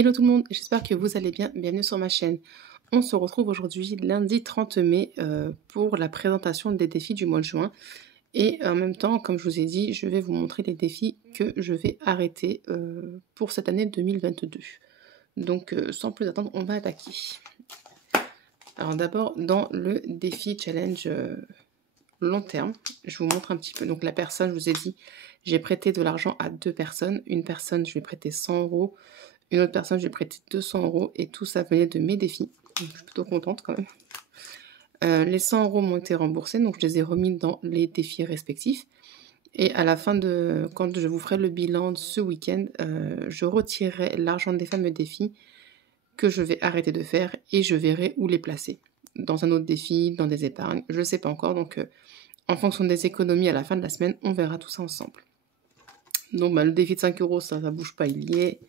Hello tout le monde, j'espère que vous allez bien, bienvenue sur ma chaîne. On se retrouve aujourd'hui lundi 30 mai pour la présentation des défis du mois de juin. Et en même temps, comme je vous ai dit, je vais vous montrer les défis que je vais arrêter pour cette année 2022. Donc sans plus attendre, on va attaquer. Alors d'abord, dans le défi challenge long terme, je vous montre un petit peu. Donc la personne, je vous ai dit, j'ai prêté de l'argent à deux personnes. Une personne, je lui ai prêté 100 €. Une autre personne, je lui ai prêté 200 € et tout ça venait de mes défis. Donc, je suis plutôt contente quand même. Les 100 € m'ont été remboursés, donc je les ai remis dans les défis respectifs. Et à la fin de, quand je vous ferai le bilan ce week-end, je retirerai l'argent des fameux défis que je vais arrêter de faire et je verrai où les placer. Dans un autre défi, dans des épargnes, je ne sais pas encore. Donc en fonction des économies à la fin de la semaine, on verra tout ça ensemble. Donc le défi de 5 €, ça ne bouge pas, il y est.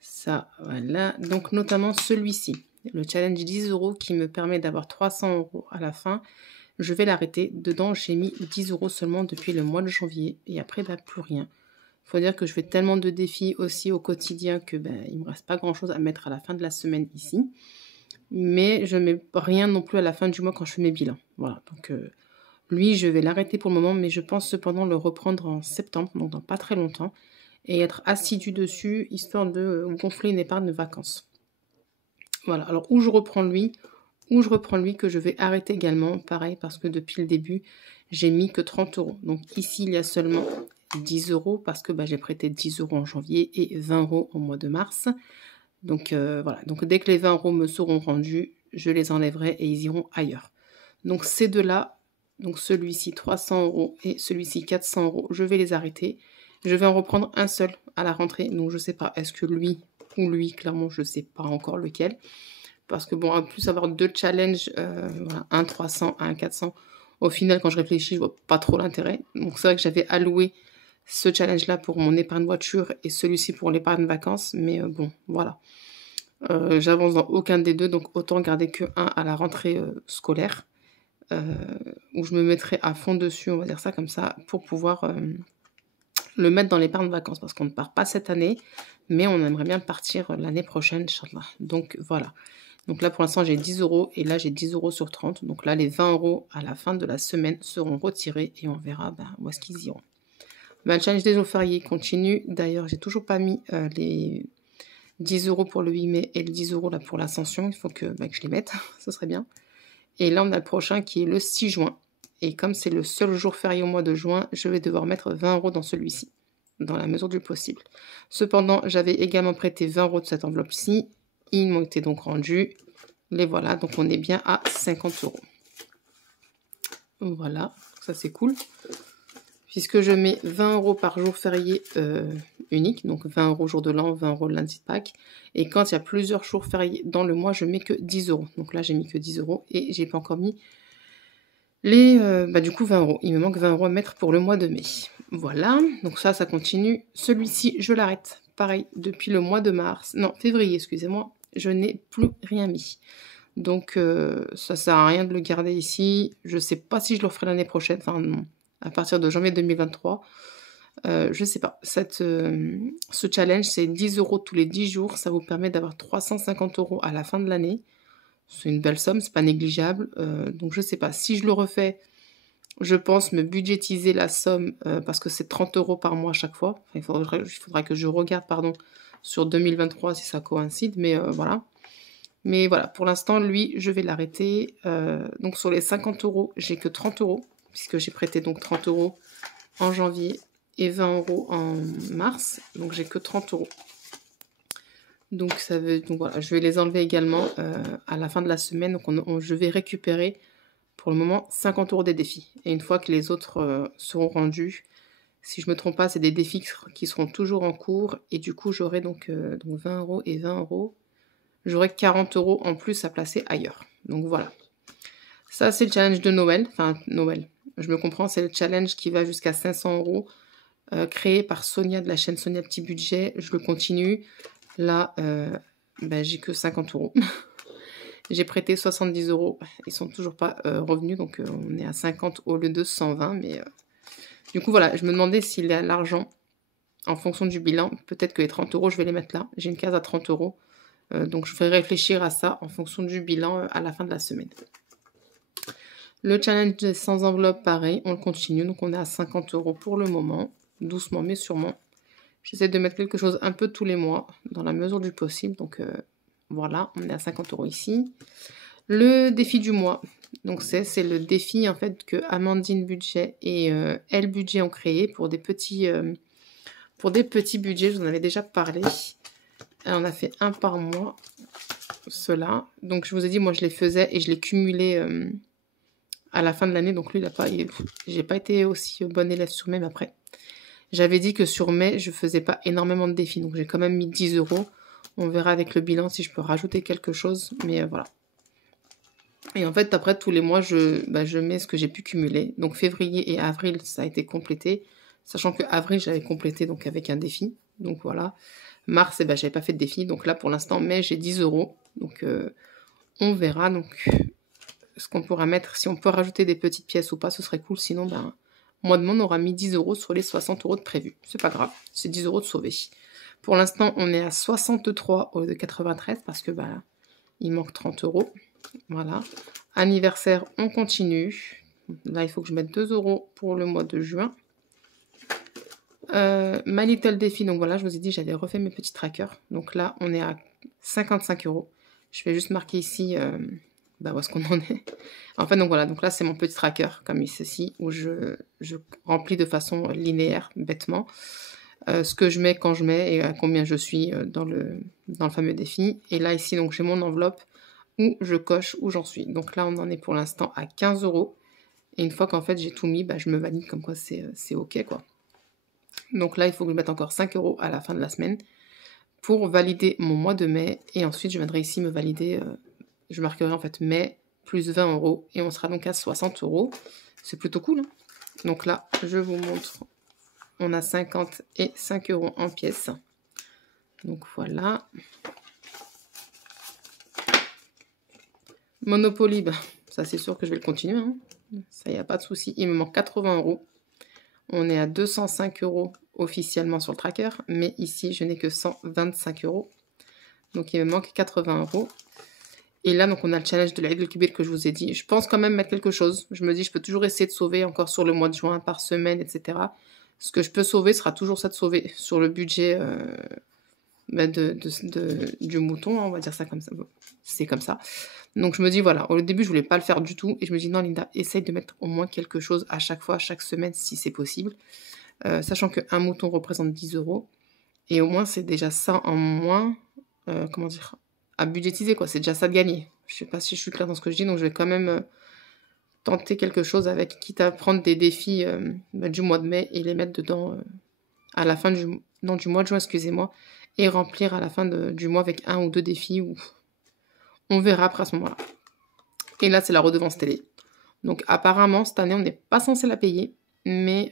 Ça, voilà. Donc, notamment celui-ci, le challenge 10 € qui me permet d'avoir 300 € à la fin. Je vais l'arrêter. Dedans, j'ai mis 10 € seulement depuis le mois de janvier. Et après, plus rien. Il faut dire que je fais tellement de défis aussi au quotidien que il ne me reste pas grand-chose à mettre à la fin de la semaine ici. Mais je ne mets rien non plus à la fin du mois quand je fais mes bilans. Voilà. Donc, lui, je vais l'arrêter pour le moment. Mais je pense cependant le reprendre en septembre, donc dans pas très longtemps. Et être assidu dessus, histoire de gonfler une épargne de vacances. Voilà, alors où je reprends lui que je vais arrêter également, pareil, parce que depuis le début, j'ai mis que 30 €. Donc ici, il y a seulement 10 € parce que j'ai prêté 10 € en janvier et 20 € au mois de mars. Donc voilà, donc dès que les 20 € me seront rendus, je les enlèverai et ils iront ailleurs. Donc ces deux-là, donc celui-ci 300 € et celui-ci 400 €, je vais les arrêter. Je vais en reprendre un seul à la rentrée. Donc, je ne sais pas, est-ce que lui ou lui, clairement, je ne sais pas encore lequel. Parce que, bon, en plus, avoir deux challenges, voilà, un 300, un 400, au final, quand je réfléchis, je ne vois pas trop l'intérêt. Donc, c'est vrai que j'avais alloué ce challenge-là pour mon épargne voiture et celui-ci pour l'épargne vacances. Mais bon, voilà. J'avance dans aucun des deux, donc autant garder que un à la rentrée scolaire. Où je me mettrai à fond dessus, on va dire ça comme ça, pour pouvoir le mettre dans l'épargne vacances parce qu'on ne part pas cette année, mais on aimerait bien partir l'année prochaine, Inch'Allah. Donc voilà. Donc là pour l'instant j'ai 10 € et là j'ai 10 € sur 30. Donc là les 20 € à la fin de la semaine seront retirés et on verra où est-ce qu'ils iront. Le challenge des jours fériés continue. D'ailleurs j'ai toujours pas mis les 10 € pour le 8 mai et le 10 € là pour l'ascension. Il faut que je les mette, ce serait bien. Et là on a le prochain qui est le 6 juin. Et comme c'est le seul jour férié au mois de juin, je vais devoir mettre 20 € dans celui-ci, dans la mesure du possible. Cependant, j'avais également prêté 20 € de cette enveloppe-ci. Ils m'ont été donc rendus. Les voilà, donc on est bien à 50 €. Voilà, ça c'est cool. Puisque je mets 20 € par jour férié unique, donc 20 € jour de l'an, 20 € lundi de Pâques. Et quand il y a plusieurs jours fériés dans le mois, je mets que 10 €. Donc là, j'ai mis que 10 € et j'ai pas encore mis les, du coup 20 €. Il me manque 20 € à mettre pour le mois de mai. Voilà, donc ça continue. Celui-ci, je l'arrête. Pareil, depuis le mois de mars, non, février, excusez-moi, je n'ai plus rien mis. Donc ça sert à rien de le garder ici. Je sais pas si je le referai l'année prochaine, enfin non, à partir de janvier 2023. Je sais pas. Ce challenge, c'est 10 € tous les 10 jours. Ça vous permet d'avoir 350 € à la fin de l'année. C'est une belle somme, c'est pas négligeable. Donc je sais pas. Si je le refais, je pense me budgétiser la somme parce que c'est 30 € par mois à chaque fois. Enfin, il faudra que je regarde sur 2023 si ça coïncide. Mais voilà. Mais voilà, pour l'instant, lui, je vais l'arrêter. Donc sur les 50 €, j'ai que 30 € puisque j'ai prêté donc 30 € en janvier et 20 € en mars. Donc j'ai que 30 €. Donc voilà, je vais les enlever également à la fin de la semaine. Donc je vais récupérer pour le moment 50 € des défis. Et une fois que les autres seront rendus, si je ne me trompe pas, c'est des défis qui seront toujours en cours. Et du coup, j'aurai donc 20 € et 20 €. J'aurai 40 € en plus à placer ailleurs. Donc voilà. Ça, c'est le challenge de Noël. Enfin, Noël, je me comprends, c'est le challenge qui va jusqu'à 500 €. Créé par Sonia de la chaîne Sonia Petit Budget. Je le continue. Là, j'ai que 50 €. J'ai prêté 70 €. Ils sont toujours pas revenus. Donc, on est à 50 au lieu de 120. Mais du coup, voilà. Je me demandais s'il y a l'argent en fonction du bilan. Peut-être que les 30 €, je vais les mettre là. J'ai une case à 30 €. Donc je vais réfléchir à ça en fonction du bilan à la fin de la semaine. Le challenge des 100 enveloppes, pareil, on le continue. Donc on est à 50 € pour le moment. Doucement mais sûrement. J'essaie de mettre quelque chose un peu tous les mois, dans la mesure du possible. Donc voilà, on est à 50 € ici. Le défi du mois. Donc c'est le défi en fait que Amandine Budget et Elle Budget ont créé pour des petits budgets. Je vous en avais déjà parlé. On a fait un par mois, cela. Donc je vous ai dit, moi je les faisais et je les cumulais à la fin de l'année. Donc lui, j'ai pas été aussi bonne élève sur mai, mais après. J'avais dit que sur mai, je faisais pas énormément de défis. Donc j'ai quand même mis 10 €. On verra avec le bilan si je peux rajouter quelque chose. Mais voilà. Et en fait, après, tous les mois, je mets ce que j'ai pu cumuler. Donc février et avril, ça a été complété. Sachant que avril, j'avais complété donc avec un défi. Donc voilà. Mars, j'avais pas fait de défi. Donc là, pour l'instant, mai, j'ai 10 €. Donc on verra. Donc ce qu'on pourra mettre, si on peut rajouter des petites pièces ou pas, ce serait cool. Sinon, mois de mai, on aura mis 10 € sur les 60 € de prévu. C'est pas grave. C'est 10 € de sauvé. Pour l'instant, on est à 63 au lieu de 93 parce que il manque 30 €. Voilà. Anniversaire, on continue. Là, il faut que je mette 2 € pour le mois de juin. My Little Défi, donc voilà, je vous ai dit, j'avais refait mes petits trackers. Donc là, on est à 55 €. Je vais juste marquer ici où est-ce qu'on en est. En fait, donc voilà, donc là, c'est mon petit tracker, comme ceci, où je remplis de façon linéaire, bêtement, ce que je mets, quand je mets, et à combien je suis dans le fameux défi. Et là, ici, donc j'ai mon enveloppe où je coche où j'en suis. Donc là, on en est pour l'instant à 15 €. Et une fois qu'en fait, j'ai tout mis, je me valide comme quoi c'est OK, quoi. Donc là, il faut que je mette encore 5 € à la fin de la semaine pour valider mon mois de mai. Et ensuite, je viendrai ici me valider. Je marquerai en fait mai plus 20 € et on sera donc à 60 €. C'est plutôt cool. Hein. Donc là, je vous montre. On a 50 et 5 € en pièces. Donc voilà. Monopoly, ça c'est sûr que je vais le continuer. Hein. Ça, il n'y a pas de souci. Il me manque 80 €. On est à 205 € officiellement sur le tracker. Mais ici, je n'ai que 125 €. Donc il me manque 80 €. Et là, donc on a le challenge de la Eid el-Kibir que je vous ai dit. Je pense quand même mettre quelque chose. Je me dis, je peux toujours essayer de sauver encore sur le mois de juin, par semaine, etc. Ce que je peux sauver sera toujours ça de sauver sur le budget du mouton, on va dire ça comme ça. C'est comme ça. Donc je me dis, voilà, au début, je voulais pas le faire du tout. Et je me dis, non, Linda, essaye de mettre au moins quelque chose à chaque fois, chaque semaine, si c'est possible. Sachant qu'un mouton représente 10 €. Et au moins, c'est déjà ça en moins, à budgétiser, quoi. C'est déjà ça de gagner. Je sais pas si je suis claire dans ce que je dis, donc je vais quand même tenter quelque chose avec, quitte à prendre des défis du mois de mai et les mettre dedans à la fin du mois de juin, excusez-moi, et remplir à la fin du mois avec 1 ou 2 défis, ou on verra après à ce moment-là. Et là, c'est la redevance télé. Donc apparemment, cette année, on n'est pas censé la payer, mais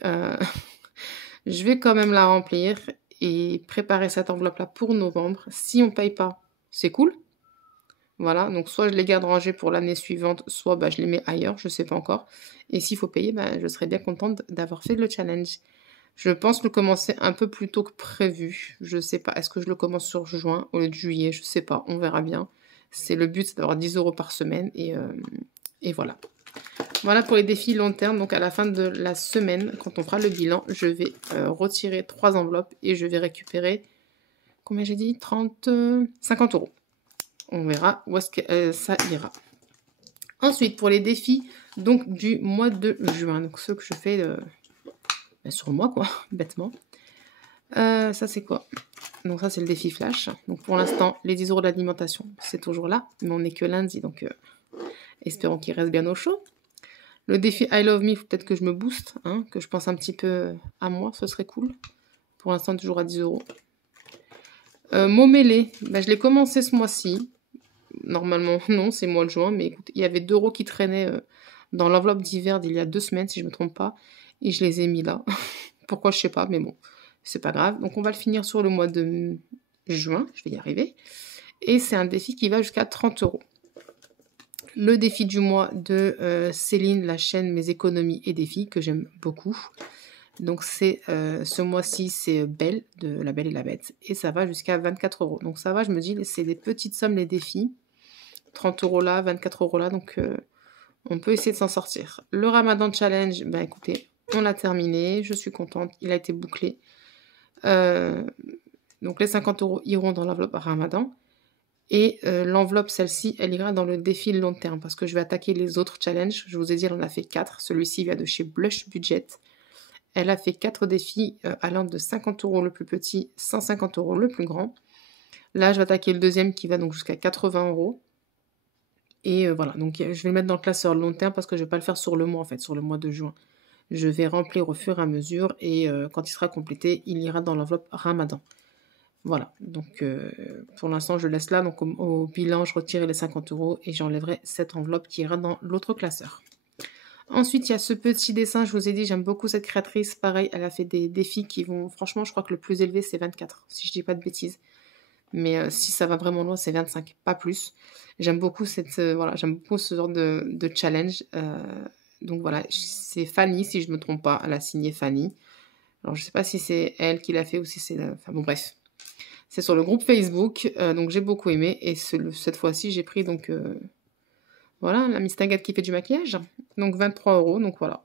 je vais quand même la remplir et préparer cette enveloppe-là pour novembre. Si on ne paye pas, c'est cool. Voilà, donc soit je les garde rangés pour l'année suivante, soit je les mets ailleurs, je ne sais pas encore. Et s'il faut payer, je serais bien contente d'avoir fait le challenge. Je pense le commencer un peu plus tôt que prévu. Je ne sais pas, est-ce que je le commence sur juin au lieu de juillet? Je ne sais pas, on verra bien. Le but, c'est d'avoir 10 € par semaine et voilà. Voilà pour les défis long terme. Donc à la fin de la semaine, quand on fera le bilan, je vais retirer 3 enveloppes et je vais récupérer, combien j'ai dit, 50 €. On verra où est-ce que ça ira. Ensuite, pour les défis donc du mois de juin, donc ceux que je fais sur le mois, quoi, bêtement. Ça, c'est quoi? Donc ça, c'est le défi flash. Donc pour l'instant, les 10 € d'alimentation, c'est toujours là, mais on n'est que lundi, donc espérons qu'il reste bien au chaud. Le défi I Love Me, il faut peut-être que je me booste, hein, que je pense un petit peu à moi, ce serait cool. Pour l'instant, toujours à 10 €. Mot mêlé, je l'ai commencé ce mois-ci. Normalement, non, c'est mois de juin, mais écoute, il y avait 2 € qui traînaient dans l'enveloppe d'hiver d'il y a 2 semaines, si je ne me trompe pas, et je les ai mis là. Pourquoi, je sais pas, mais bon, c'est pas grave. Donc, on va le finir sur le mois de juin, je vais y arriver. Et c'est un défi qui va jusqu'à 30 €. Le défi du mois de Céline, la chaîne Mes économies et défis, que j'aime beaucoup. Donc c'est ce mois-ci, c'est Belle, de La Belle et la Bête. Et ça va jusqu'à 24 €. Donc ça va, je me dis, c'est des petites sommes les défis. 30 € là, 24 € là, donc on peut essayer de s'en sortir. Le Ramadan Challenge, ben écoutez, on l'a terminé, je suis contente, il a été bouclé. Donc les 50 € iront dans l'enveloppe Ramadan. Et l'enveloppe, celle-ci, elle ira dans le défi long terme parce que je vais attaquer les autres challenges. Je vous ai dit, elle en a fait 4. Celui-ci vient de chez Blush Budget. Elle a fait 4 défis allant de 50 € le plus petit, 150 € le plus grand. Là, je vais attaquer le deuxième qui va donc jusqu'à 80 €. Et voilà, donc je vais le mettre dans le classeur long terme parce que je ne vais pas le faire sur le mois, en fait, sur le mois de juin. Je vais remplir au fur et à mesure et quand il sera complété, il ira dans l'enveloppe Ramadan. Voilà, donc pour l'instant, je laisse là. Donc au bilan, je retire les 50 € et j'enlèverai cette enveloppe qui ira dans l'autre classeur. Ensuite, il y a ce petit dessin. Je vous ai dit, j'aime beaucoup cette créatrice. Pareil, elle a fait des défis qui vont... Franchement, je crois que le plus élevé, c'est 24, si je dis pas de bêtises. Mais si ça va vraiment loin, c'est 25, pas plus. J'aime beaucoup j'aime beaucoup ce genre de challenge. Donc voilà, c'est Fanny, si je ne me trompe pas. Elle a signé Fanny. Alors, je ne sais pas si c'est elle qui l'a fait ou si c'est... Enfin bon, bref. C'est sur le groupe Facebook, donc j'ai beaucoup aimé. Et cette fois-ci, j'ai pris donc... voilà, la Miss Taguette qui fait du maquillage. Donc 23 €, donc voilà.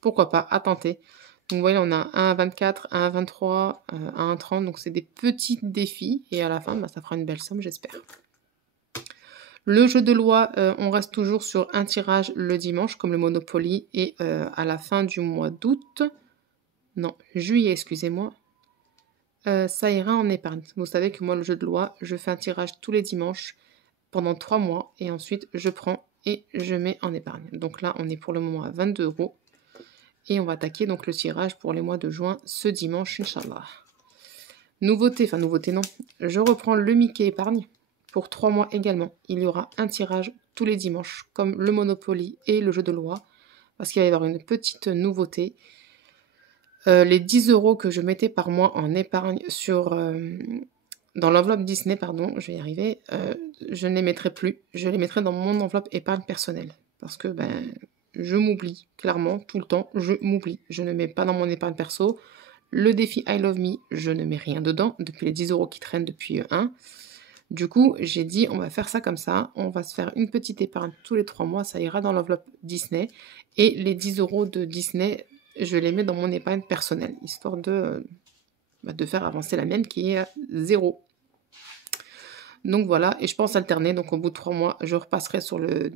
Pourquoi pas, à tenter. Donc vous voyez, on a un à 24, un à 23, un à 30. Donc c'est des petits défis. Et à la fin, bah, ça fera une belle somme, j'espère. Le jeu de loi, on reste toujours sur un tirage le dimanche, comme le Monopoly. Et à la fin du mois d'août... Non, juillet, excusez-moi. Ça ira en épargne. Vous savez que moi, le jeu de loi, je fais un tirage tous les dimanches pendant 3 mois. Et ensuite, je prends et je mets en épargne. Donc là, on est pour le moment à 22 €. Et on va attaquer donc le tirage pour les mois de juin ce dimanche, Inch'Allah. Nouveauté non. Je reprends le Mickey épargne pour 3 mois également. Il y aura un tirage tous les dimanches, comme le Monopoly et le jeu de loi. Parce qu'il va y avoir une petite nouveauté. Les 10 € que je mettais par mois en épargne dans l'enveloppe Disney, pardon, je vais y arriver, je ne les mettrai plus. Je les mettrai dans mon enveloppe épargne personnelle. Parce que je m'oublie, clairement, tout le temps, je m'oublie. Je ne mets pas dans mon épargne perso. Le défi I Love Me, je ne mets rien dedans, depuis les 10 € qui traînent depuis 1. Du coup, j'ai dit, on va faire ça comme ça. On va se faire une petite épargne tous les 3 mois. Ça ira dans l'enveloppe Disney. Et les 10 € de Disney... je les mets dans mon épargne personnelle, histoire de faire avancer la mienne qui est à 0. Donc voilà, et je pense alterner. Donc au bout de 3 mois, je repasserai sur le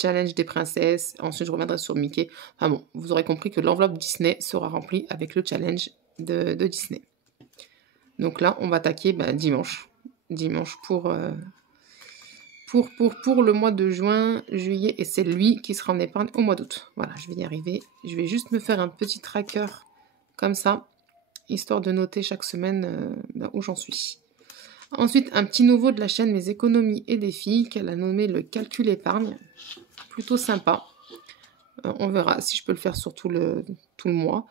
challenge des princesses. Ensuite, je reviendrai sur Mickey. Enfin bon, vous aurez compris que l'enveloppe Disney sera remplie avec le challenge de Disney. Donc là, on va attaquer dimanche. Dimanche pour le mois de juin, juillet, et c'est lui qui sera en épargne au mois d'août. Voilà, je vais y arriver. Je vais juste me faire un petit tracker comme ça, histoire de noter chaque semaine où j'en suis. Ensuite, un petit nouveau de la chaîne Mes économies et défis, qu'elle a nommé le calcul épargne. Plutôt sympa. On verra si je peux le faire sur tout le mois.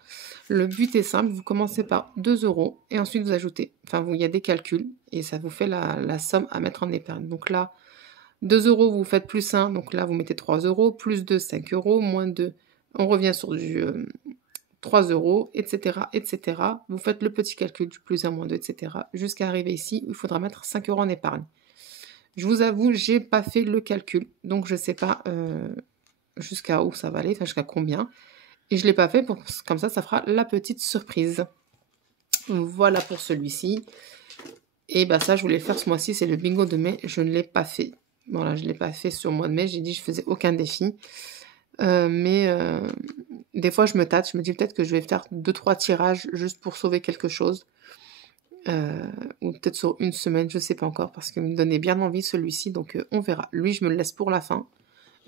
Le but est simple, vous commencez par 2 € et ensuite vous ajoutez. Enfin, il y a des calculs et ça vous fait la somme à mettre en épargne. Donc là, 2 €, vous faites plus 1, donc là vous mettez 3 €, plus 2, 5 €, moins 2, on revient sur du 3 €, etc., etc. Vous faites le petit calcul du plus 1, moins 2, etc. Jusqu'à arriver ici où il faudra mettre 5 € en épargne. Je vous avoue, j'ai pas fait le calcul, donc je sais pas jusqu'à où ça va aller, enfin jusqu'à combien. Et je l'ai pas fait, comme ça fera la petite surprise. Voilà pour celui-ci. Et ça, je voulais le faire ce mois-ci, c'est le bingo de mai, je ne l'ai pas fait. Voilà, je ne l'ai pas fait sur le mois de mai, j'ai dit que je faisais aucun défi. Mais des fois, je me tâte, je me dis peut-être que je vais faire 2-3 tirages juste pour sauver quelque chose. Ou peut-être sur une semaine, je ne sais pas encore, parce qu'il me donnait bien envie celui-ci, donc on verra. Lui, je me le laisse pour la fin.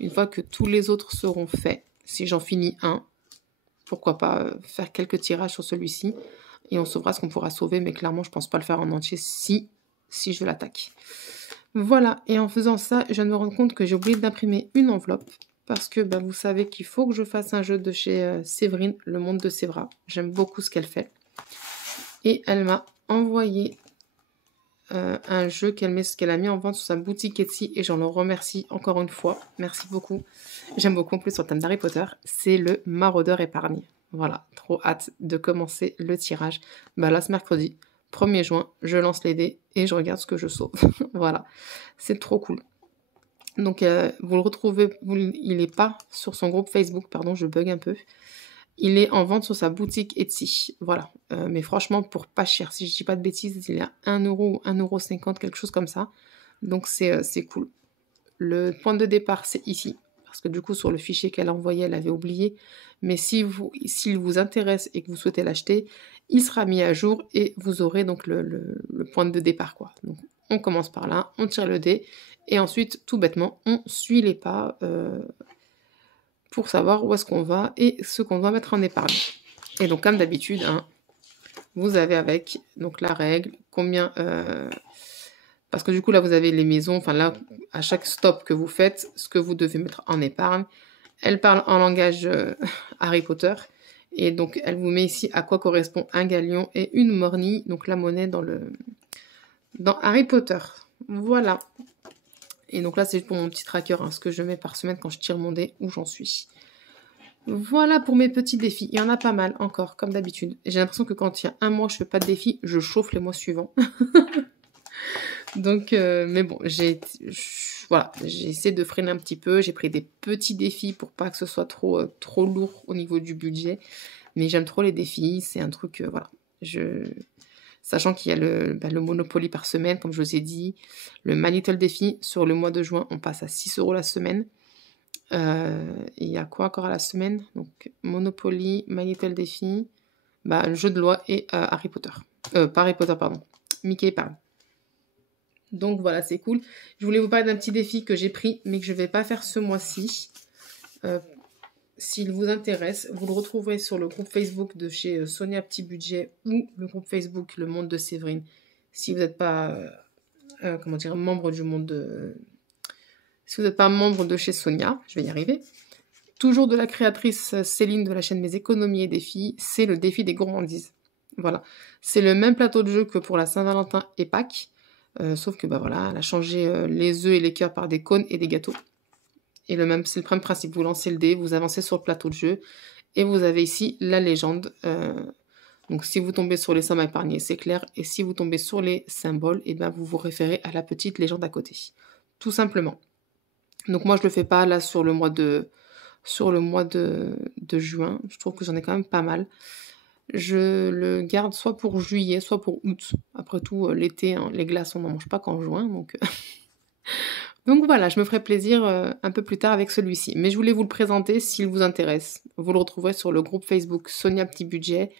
Une fois que tous les autres seront faits, si j'en finis un, pourquoi pas faire quelques tirages sur celui-ci. Et on sauvera ce qu'on pourra sauver, mais clairement, je ne pense pas le faire en entier si je l'attaque. Voilà, et en faisant ça, je viens de me rendre compte que j'ai oublié d'imprimer une enveloppe. Parce que vous savez qu'il faut que je fasse un jeu de chez Séverine, Le Monde de Sévra. J'aime beaucoup ce qu'elle fait. Et elle m'a envoyé un jeu qu'elle a mis en vente sur sa boutique Etsy. Et j'en le remercie encore une fois. Merci beaucoup. J'aime beaucoup en plus sur le thème d'Harry Potter. C'est le Maraudeur épargne. Voilà, trop hâte de commencer le tirage. Bah là, ce mercredi, 1er juin, je lance les dés et je regarde ce que je sauve. Voilà, c'est trop cool. Donc, vous le retrouvez, il n'est pas sur son groupe Facebook, pardon, je bug un peu. Il est en vente sur sa boutique Etsy, voilà. Mais franchement, pour pas cher, si je dis pas de bêtises, il est à 1 euro ou 1,50 €, quelque chose comme ça. Donc, c'est cool. Le point de départ, c'est ici. Parce que du coup, sur le fichier qu'elle a envoyé, elle avait oublié. Mais s'il vous intéresse et que vous souhaitez l'acheter, il sera mis à jour et vous aurez donc le point de départ, quoi. Donc, on commence par là, on tire le dé. Et ensuite, tout bêtement, on suit les pas pour savoir où est-ce qu'on va et ce qu'on doit mettre en épargne. Et donc, comme d'habitude, hein, vous avez avec donc la règle, combien... parce que du coup, là, vous avez les maisons. Enfin, là, à chaque stop que vous faites, ce que vous devez mettre en épargne. Elle parle en langage Harry Potter. Et donc, elle vous met ici à quoi correspond un galion et une mornie. Donc, la monnaie dans Harry Potter. Voilà. Et donc là, c'est pour mon petit tracker, hein, ce que je mets par semaine quand je tire mon dé, où j'en suis. Voilà pour mes petits défis. Il y en a pas mal encore, comme d'habitude. J'ai l'impression que quand il y a un mois, je fais pas de défis, je chauffe les mois suivants. Donc, mais bon, j'ai essayé de freiner un petit peu. J'ai pris des petits défis pour pas que ce soit trop lourd au niveau du budget. Mais j'aime trop les défis. C'est un truc, voilà. Sachant qu'il y a le Monopoly par semaine, comme je vous ai dit. Le My Little Défi, sur le mois de juin, on passe à 6 € la semaine. Il y a quoi encore à la semaine? Donc, Monopoly, My Little Défi, le jeu de loi et Harry Potter. Pas Harry Potter, pardon. Mickey parle. Donc voilà, c'est cool. Je voulais vous parler d'un petit défi que j'ai pris, mais que je ne vais pas faire ce mois-ci. S'il vous intéresse, vous le retrouverez sur le groupe Facebook de chez Sonia Petit Budget ou le groupe Facebook Le Monde de Séverine. Si vous n'êtes pas membre du monde de... Si vous n'êtes pas membre de chez Sonia, je vais y arriver. Toujours de la créatrice Céline de la chaîne Mes Économies et Défis, c'est le défi des gourmandises. Voilà. C'est le même plateau de jeu que pour la Saint-Valentin et Pâques. Sauf que voilà, elle a changé les œufs et les cœurs par des cônes et des gâteaux. Et c'est le même principe. Vous lancez le dé, vous avancez sur le plateau de jeu. Et vous avez ici la légende. Donc si vous tombez sur les sommes à épargner, c'est clair. Et si vous tombez sur les symboles, vous vous référez à la petite légende à côté. Tout simplement. Donc moi, je le fais pas là sur le mois de juin. Je trouve que j'en ai quand même pas mal. Je le garde soit pour juillet, soit pour août. Après tout, l'été, hein, les glaces, on n'en mange pas qu'en juin. Donc voilà, je me ferai plaisir un peu plus tard avec celui-ci. Mais je voulais vous le présenter s'il vous intéresse. Vous le retrouverez sur le groupe Facebook Sonia Petit Budget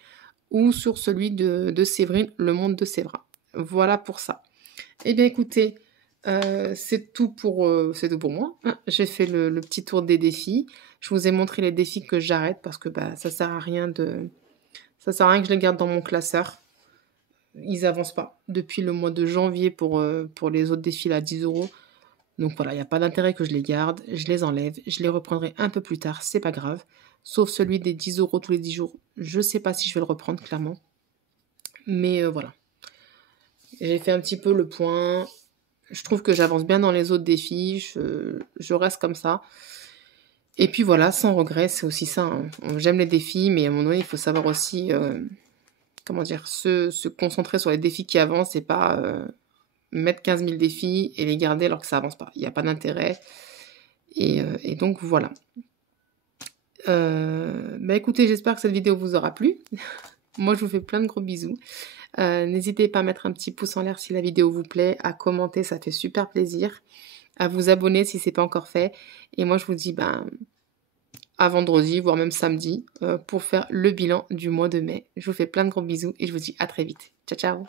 ou sur celui de Séverine, Le Monde de Séverin. Voilà pour ça. Eh bien écoutez, c'est tout pour moi. J'ai fait le petit tour des défis. Je vous ai montré les défis que j'arrête parce que ça sert à rien que je les garde dans mon classeur. Ils avancent pas. Depuis le mois de janvier pour les autres défis à 10 €. Donc voilà, il n'y a pas d'intérêt que je les garde. Je les enlève. Je les reprendrai un peu plus tard. C'est pas grave. Sauf celui des 10 € tous les 10 jours. Je sais pas si je vais le reprendre, clairement. Mais voilà. J'ai fait un petit peu le point. Je trouve que j'avance bien dans les autres défis. Je reste comme ça. Et puis voilà, sans regret, c'est aussi ça. Hein. J'aime les défis, mais à un moment donné, il faut savoir aussi se concentrer sur les défis qui avancent et pas mettre 15 000 défis et les garder alors que ça avance pas. Il n'y a pas d'intérêt. Et donc voilà. Écoutez, j'espère que cette vidéo vous aura plu. Moi, je vous fais plein de gros bisous. N'hésitez pas à mettre un petit pouce en l'air si la vidéo vous plaît, à commenter, ça fait super plaisir, à vous abonner si ce n'est pas encore fait. Et moi, je vous dis à vendredi, voire même samedi, pour faire le bilan du mois de mai. Je vous fais plein de gros bisous et je vous dis à très vite. Ciao, ciao!